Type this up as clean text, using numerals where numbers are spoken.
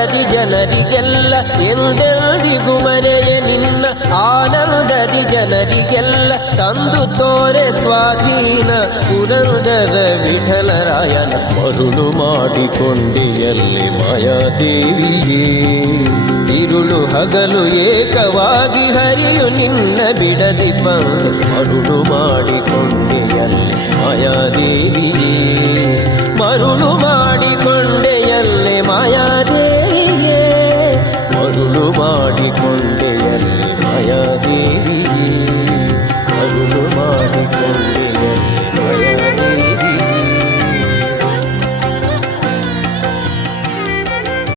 ಆನಂದದಿ ಜನರಿಗೆಲ್ಲ ಎಂದೆಂದಿಗೂ ಮರೆಯೆ ನಿನ್ನ ಆನಂದದಿ ಜನರಿಗೆಲ್ಲ ತಂದು ತೋರೆ ಸ್ವಾಧೀನ ಪುರಂದರ ವಿಠಲರಾಯನ ಮರುಳು ಮಾಡಿಕೊಂಡಿಯಲ್ಲಿ ಮಾಯಾದೇವಿಯೇ ഇരുಳು ಹಗಲು ಏಕವಾಗಿ ಹರಿಯು ನಿನ್ನ ಬಿಡದಿ ಬಂದು ಮರುಳು ಮಾಡಿಕೊಂಡಿಯಲ್ಲಿ ಮಾಯಾದೇವಿಯೇ ಮರುಳು